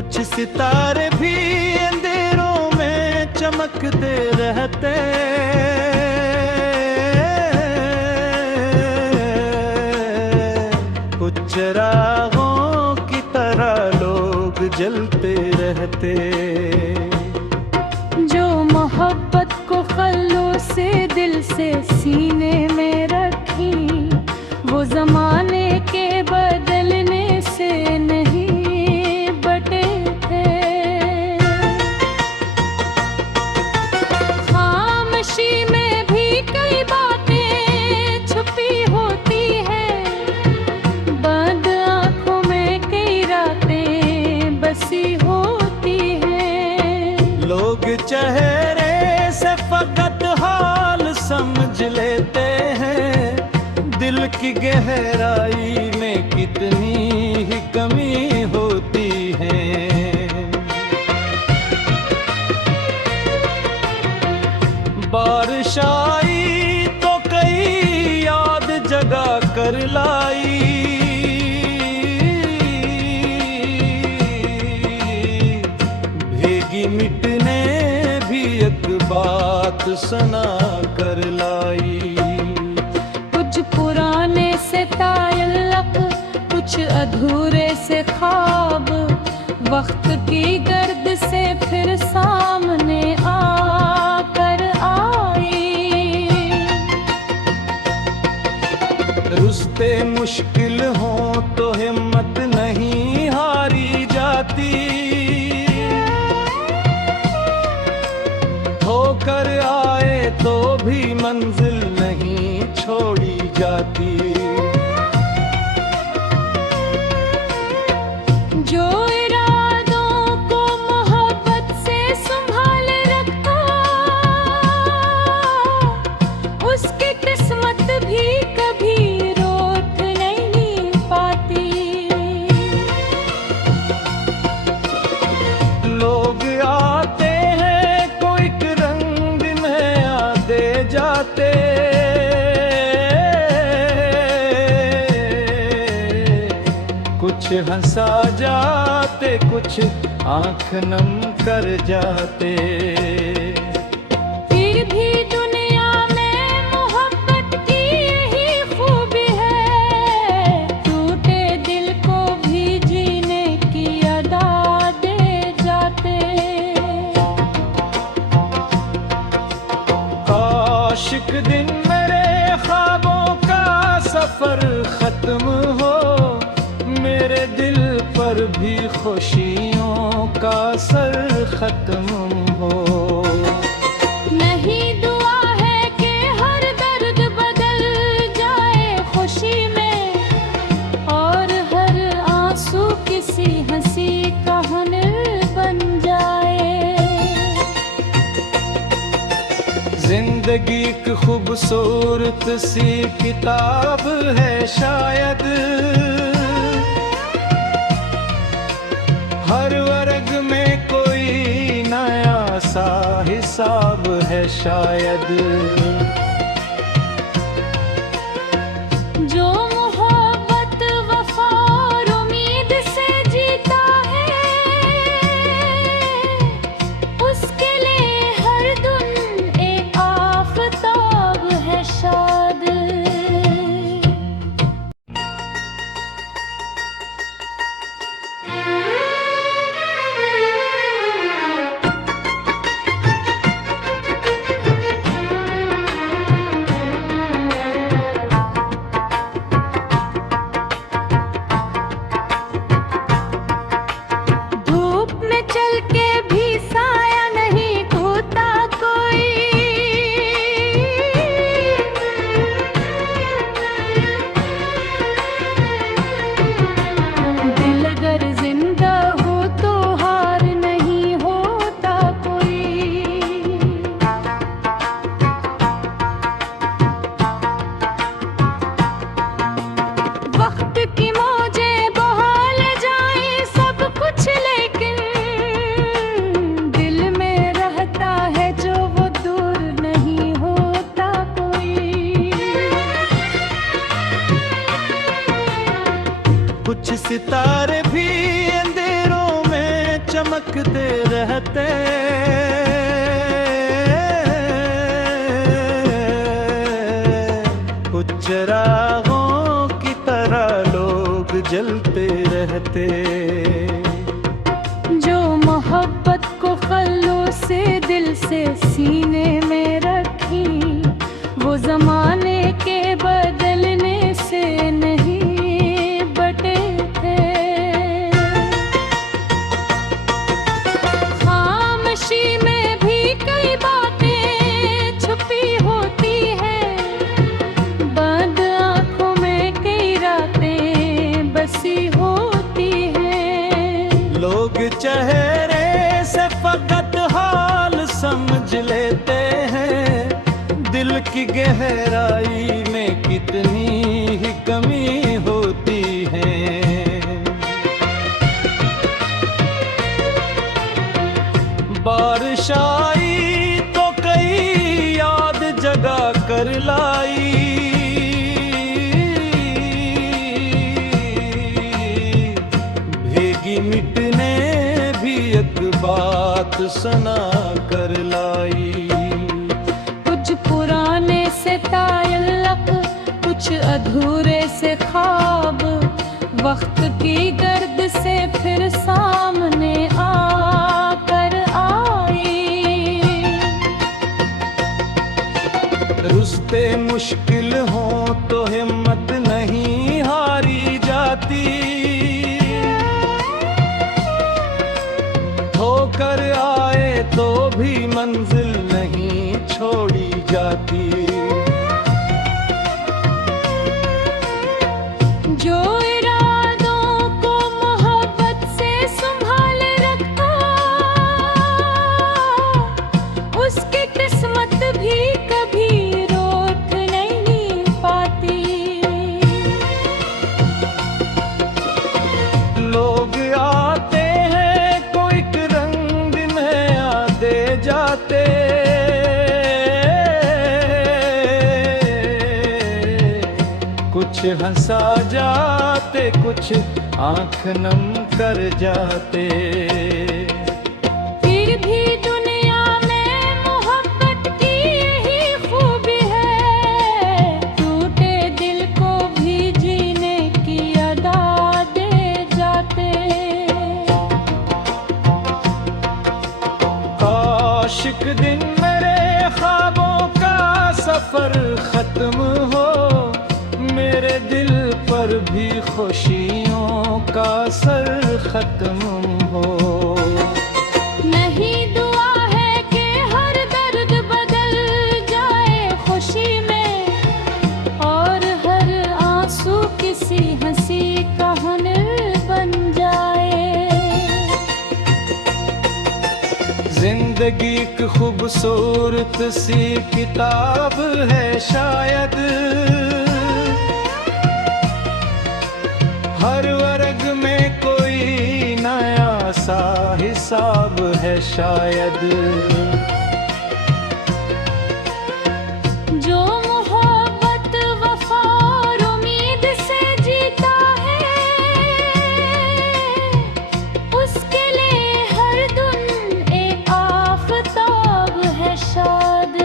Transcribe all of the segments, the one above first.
कुछ सितारे भी अंधेरों में चमकते रहते, कुछ चिरागों की तरह लोग जलते रहते। जो मोहब्बत को खल्लों से दिल से सीने में रखी, वो जमाने के बदलने से नहीं बटे थे। खामोशी में भी कई बातें छुपी होती हैं, बंद आंखों में कई रातें बसी होती हैं। लोग चेहरे से फकत हाल समझ लेते हैं, दिल की गहराई में कितनी ही कमी होती है। बारिश आई तो कई याद जगा कर लाई, भीगी मिटने भी एक बात सुना कर लाई। कुछ पुराने से ताल्लुक, कुछ अधूरे से ख्वाब, वक्त की गर्द से फिर सामने आकर आई। रुश्ते मुश्किल हो तो हिम्मत नहीं हारी जाती, ठोकर आए तो भी मंजिल नहीं छोड़ी जाती। जो इरादों को मोहब्बत से संभाल रखता, उसकी किस्मत भी कभी रोक नहीं पाती। लोग आते हैं कोई रंग में आते जाते, कुछ हंसा जाते कुछ आंख नम कर जाते। फिर भी दुनिया में मोहब्बत की यही खूबी है, टूटे दिल को भी जीने की अदा दे जाते। आशिक दिन मेरे ख्वाबों का सफर खत्म हो, मेरे दिल पर भी खुशियों का सर खत्म हो। नहीं दुआ है कि हर दर्द बदल जाए खुशी में, और हर आंसू किसी हंसी कहानी बन जाए। जिंदगी एक खूबसूरत सी किताब है शायद, हर वर्ग में कोई नया सा हिसाब है शायद। जो मोहब्बत वफा और उम्मीद से जीता है, उसके लिए हर दिन एक आफताब है शायद। चमकते रहते। कुछ चिरागों की तरह लोग जलते रहते। जो मोहब्बत को खल्लों से दिल से सीने में रखी, वो जमाने के बदलने से नहीं बटे थे। खामोशी में भी कई बातें छुपी होती हैं, बंद आंखों में कई रातें बसी होती हैं। लोग चेहरे से फकत हाल समझ लेते हैं, दिल की गहराई में कितनी ही कमी होती है। बारिश आई तो कई याद जगा कर लाई, भीगी मिटने भी एक बात सुना कर लाई। कुछ पुराने से ताल्लुक, कुछ अधूरे से ख्वाब, वक्त की गर्द से फिर सामने आकर आई। रुश्ते मुश्किल हो तो हिम्मत नहीं हारी जाती, ठोकर आए तो भी मंजिल नहीं छोड़ी जाती। जो इरादों को मोहब्बत से संभाल रखा, उसकी किस्मत भी कभी रोक नहीं पाती। लोग आते हैं कोई रंग नया दे जाते, कुछ हंसा जाते, कुछ आंख नम कर जाते। फिर भी दुनिया में मोहब्बत की यही खूबी है, टूटे दिल को भी जीने की अदा दे जाते। आशिक दिन मेरे ख्वाबों का सफर खत्म हो, मेरे दिल पर भी खुशियों का सर खत्म हो। नहीं दुआ है कि हर दर्द बदल जाए खुशी में, और हर आंसू किसी हंसी कहानी बन जाए। जिंदगी एक खूबसूरत सी किताब है शायद, हर वर्ग में कोई नया सा हिसाब है शायद। जो मोहब्बत वफा और उम्मीद से जीता है, उसके लिए हर दिन एक आफताब है शायद।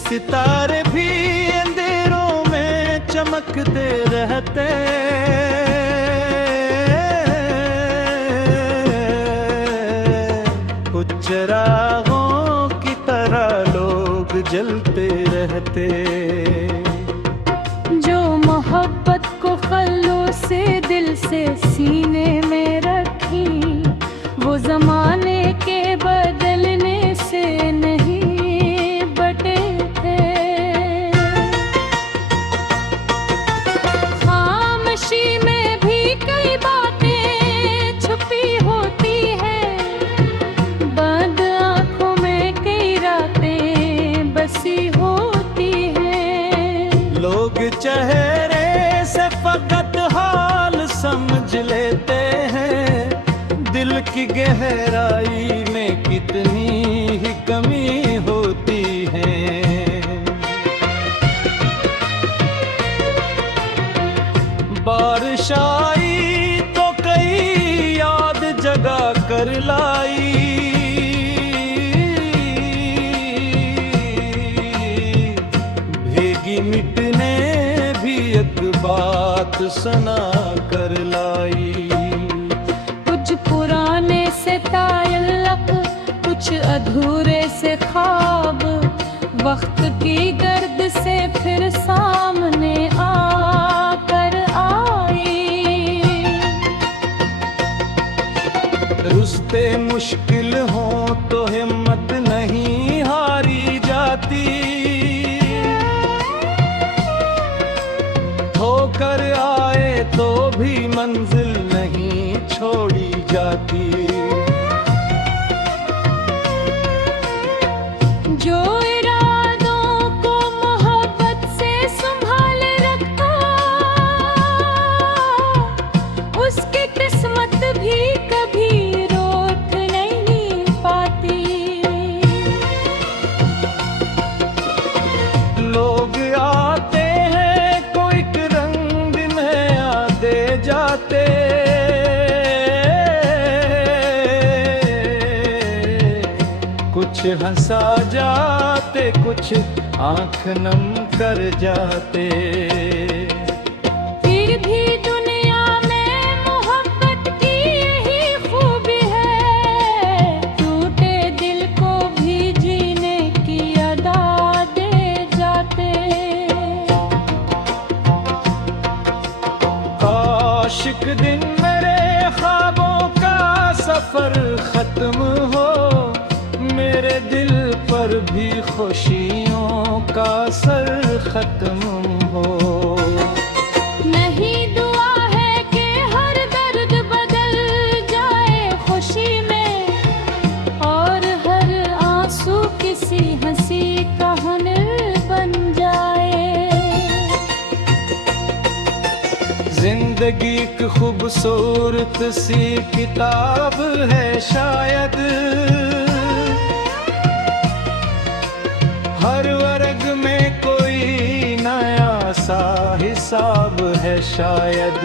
सितारे भी अंधेरों में चमकते रहते। होते। जो मोहब्बत को खल्लों से दिल से सीने में रखी, वो जमाने के बदलने से नहीं बटे थे। खामोशी में भी कई बातें छुपी होती हैं, बंद आंखों में कई रातें बसी होती हैं। लोग चेहरे से फकत हाल समझ लेते हैं, दिल की गहराई में कितनी ही कमी होती है। बारिश आई तो कई याद जगा कर लाई, भीगी मिटने भी एक बात सुना कर लाई। कुछ पुराने से ताल्लुक, कुछ अधूरे से ख्वाब, वक्त की गर्द से फिर सामने आकर आई। रुश्ते मुश्किल हो तो हिम्मत नहीं हारी जाती, ठोकर आए तो भी मंजिल नहीं छोड़ी जाती। जो इरादों को मोहब्बत से संभाल रखता, उसकी किस्मत भी कभी रोक नहीं पाती। लोग आते हैं कोई रंग नया दे जाते, कुछ हंसा जाते, कुछ आंख नम कर जाते। फिर भी दुनिया में मोहब्बत की यही खूबी है, टूटे दिल को भी जीने की अदा दे जाते। आशिक दिन मेरे ख्वाबों का सफर खत्म हो, मेरे दिल पर भी खुशियों का असर खत्म हो। नहीं दुआ है कि हर दर्द बदल जाए खुशी में, और हर आंसू किसी हंसी कहानी बन जाए। जिंदगी एक खूबसूरत सी किताब है शायद, हर वर्ग में कोई नया सा हिसाब है शायद।